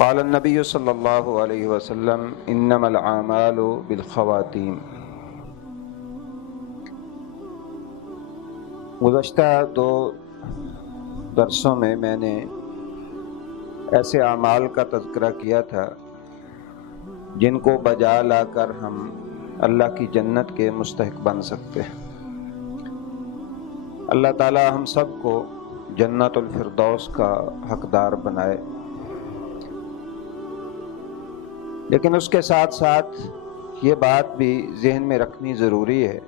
قال النبی صلی اللہ علیہ وسلم انما الاعمال بالخواتیم۔ گزشتہ دو درسوں میں نے ایسے اعمال کا تذکرہ کیا تھا جن کو بجا لا کر ہم اللہ کی جنت کے مستحق بن سکتے ہیں۔ اللہ تعالی ہم سب کو جنت الفردوس کا حقدار بنائے، لیکن اس کے ساتھ ساتھ یہ بات بھی ذہن میں رکھنی ضروری ہے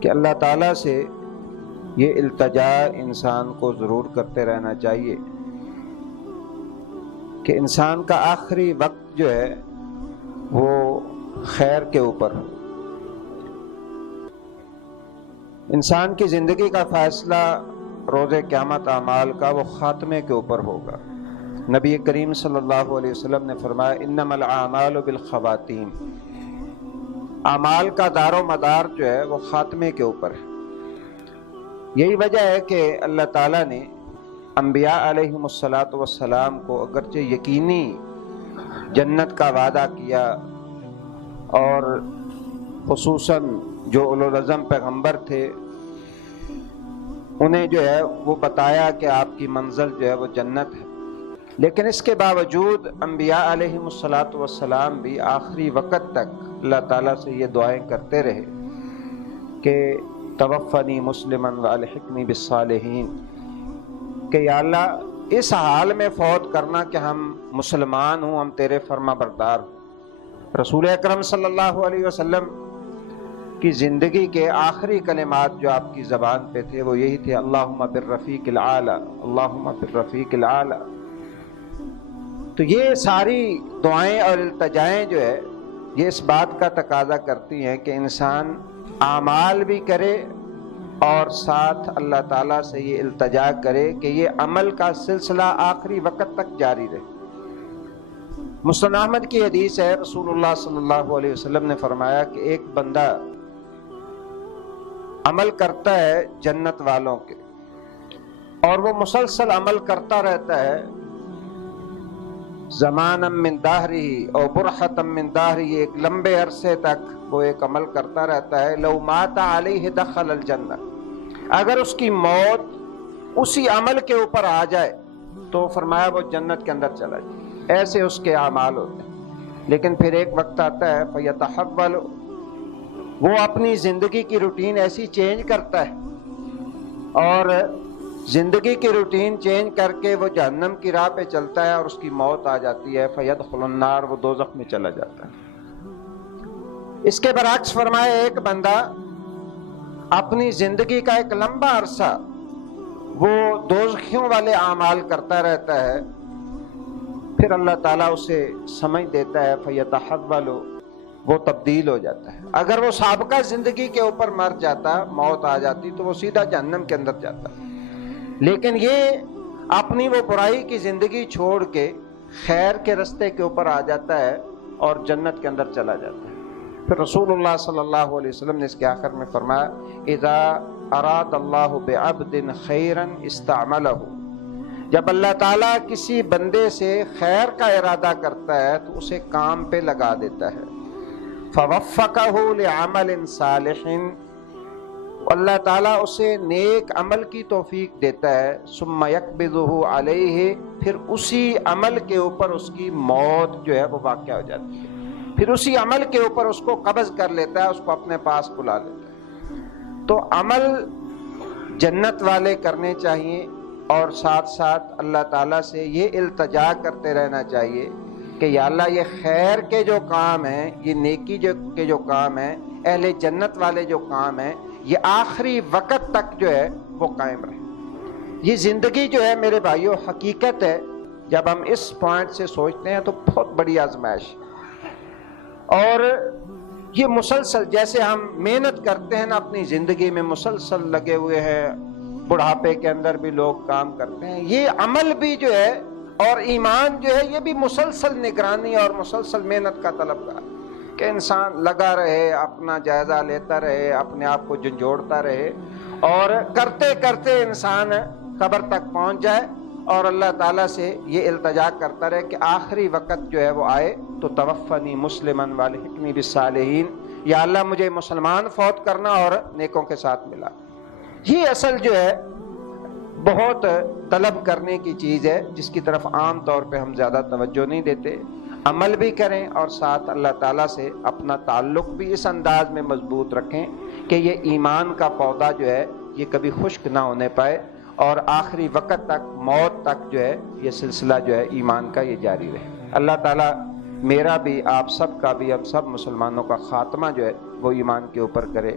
کہ اللہ تعالیٰ سے یہ التجا انسان کو ضرور کرتے رہنا چاہیے کہ انسان کا آخری وقت جو ہے وہ خیر کے اوپر ہو۔ انسان کی زندگی کا فیصلہ روز قیامت اعمال کا وہ خاتمے کے اوپر ہوگا۔ نبی کریم صلی اللہ علیہ وسلم نے فرمایا انما الاعمال بالخواتیم، اعمال کا دار و مدار جو ہے وہ خاتمے کے اوپر ہے۔ یہی وجہ ہے کہ اللہ تعالیٰ نے انبیاء علیہم الصلاۃ والسلام کو اگرچہ یقینی جنت کا وعدہ کیا، اور خصوصاً جو اولو العزم پیغمبر تھے انہیں جو ہے وہ بتایا کہ آپ کی منزل جو ہے وہ جنت ہے، لیکن اس کے باوجود انبیاء علیہم الصلاۃ والسلام بھی آخری وقت تک اللہ تعالیٰ سے یہ دعائیں کرتے رہے کہ توفنی مسلما والحقنی بالصالحین، کہ یا اللہ اس حال میں فوت کرنا کہ ہم مسلمان ہوں، ہم تیرے فرما بردار ہوں۔ رسول اکرم صلی اللہ علیہ وسلم کی زندگی کے آخری کلمات جو آپ کی زبان پہ تھے وہ یہی تھے اللہم بالرفیق الاعلی، اللہم بالرفیق الاعلی۔ تو یہ ساری دعائیں اور التجائیں جو ہے یہ اس بات کا تقاضا کرتی ہیں کہ انسان اعمال بھی کرے اور ساتھ اللہ تعالیٰ سے یہ التجا کرے کہ یہ عمل کا سلسلہ آخری وقت تک جاری رہے۔ مسند احمد کی حدیث ہے، رسول اللہ صلی اللہ علیہ وسلم نے فرمایا کہ ایک بندہ عمل کرتا ہے جنت والوں کے، اور وہ مسلسل عمل کرتا رہتا ہے زمانا من دہرہ اور برحتا من دہرہ، ایک لمبے عرصے تک وہ ایک عمل کرتا رہتا ہے۔ لو مات علیہ دخل الجنہ، اگر اس کی موت اسی عمل کے اوپر آ جائے تو فرمایا وہ جنت کے اندر چلا جائے۔ ایسے اس کے اعمال ہوتے ہیں، لیکن پھر ایک وقت آتا ہے فیتحول، وہ اپنی زندگی کی روٹین ایسی چینج کرتا ہے اور زندگی کی روٹین چینج کر کے وہ جہنم کی راہ پہ چلتا ہے اور اس کی موت آ جاتی ہے، فیدخل النار، وہ دوزخ میں چلا جاتا ہے۔ اس کے برعکس فرمایا ایک بندہ اپنی زندگی کا ایک لمبا عرصہ وہ دوزخیوں والے اعمال کرتا رہتا ہے، پھر اللہ تعالیٰ اسے سمجھ دیتا ہے فیتحول، وہ تبدیل ہو جاتا ہے۔ اگر وہ سابقہ زندگی کے اوپر مر جاتا، موت آ جاتی، تو وہ سیدھا جہنم کے اندر جاتا، لیکن یہ اپنی وہ برائی کی زندگی چھوڑ کے خیر کے رستے کے اوپر آ جاتا ہے اور جنت کے اندر چلا جاتا ہے۔ پھر رسول اللہ صلی اللہ علیہ وسلم نے اس کے آخر میں فرمایا اذا اراد اللہ بعبد خیرا استعملہ، جب اللہ تعالیٰ کسی بندے سے خیر کا ارادہ کرتا ہے تو اسے کام پہ لگا دیتا ہے۔ فوفقہ لعمل صالح، اللہ تعالیٰ اسے نیک عمل کی توفیق دیتا ہے۔ ثم یقبضہ علیہ، پھر اسی عمل کے اوپر اس کی موت جو ہے وہ واقع ہو جاتی ہے، پھر اسی عمل کے اوپر اس کو قبض کر لیتا ہے، اس کو اپنے پاس بلا لیتا ہے۔ تو عمل جنت والے کرنے چاہیے، اور ساتھ ساتھ اللہ تعالیٰ سے یہ التجا کرتے رہنا چاہیے کہ یا اللہ یہ خیر کے جو کام ہیں، یہ نیکی کے جو کام ہیں، اہل جنت والے جو کام ہیں، یہ آخری وقت تک جو ہے وہ قائم رہے۔ یہ زندگی جو ہے میرے بھائیوں حقیقت ہے، جب ہم اس پوائنٹ سے سوچتے ہیں تو بہت بڑی آزمائش ہے، اور یہ مسلسل جیسے ہم محنت کرتے ہیں نا اپنی زندگی میں، مسلسل لگے ہوئے ہیں، بڑھاپے کے اندر بھی لوگ کام کرتے ہیں، یہ عمل بھی جو ہے اور ایمان جو ہے یہ بھی مسلسل نگرانی اور مسلسل محنت کا طلبگار، کہ انسان لگا رہے، اپنا جائزہ لیتا رہے، اپنے آپ کو جھنجھوڑتا رہے، اور کرتے کرتے انسان قبر تک پہنچ جائے اور اللہ تعالیٰ سے یہ التجا کرتا رہے کہ آخری وقت جو ہے وہ آئے تو توفنی مسلمن والحقنی بالصالحین، یا اللہ مجھے مسلمان فوت کرنا اور نیکوں کے ساتھ ملا۔ یہ اصل جو ہے بہت طلب کرنے کی چیز ہے، جس کی طرف عام طور پہ ہم زیادہ توجہ نہیں دیتے۔ عمل بھی کریں اور ساتھ اللہ تعالیٰ سے اپنا تعلق بھی اس انداز میں مضبوط رکھیں کہ یہ ایمان کا پودا جو ہے یہ کبھی خشک نہ ہونے پائے، اور آخری وقت تک، موت تک جو ہے یہ سلسلہ جو ہے ایمان کا یہ جاری رہے۔ اللہ تعالیٰ میرا بھی، آپ سب کا بھی، ہم سب مسلمانوں کا خاتمہ جو ہے وہ ایمان کے اوپر کرے۔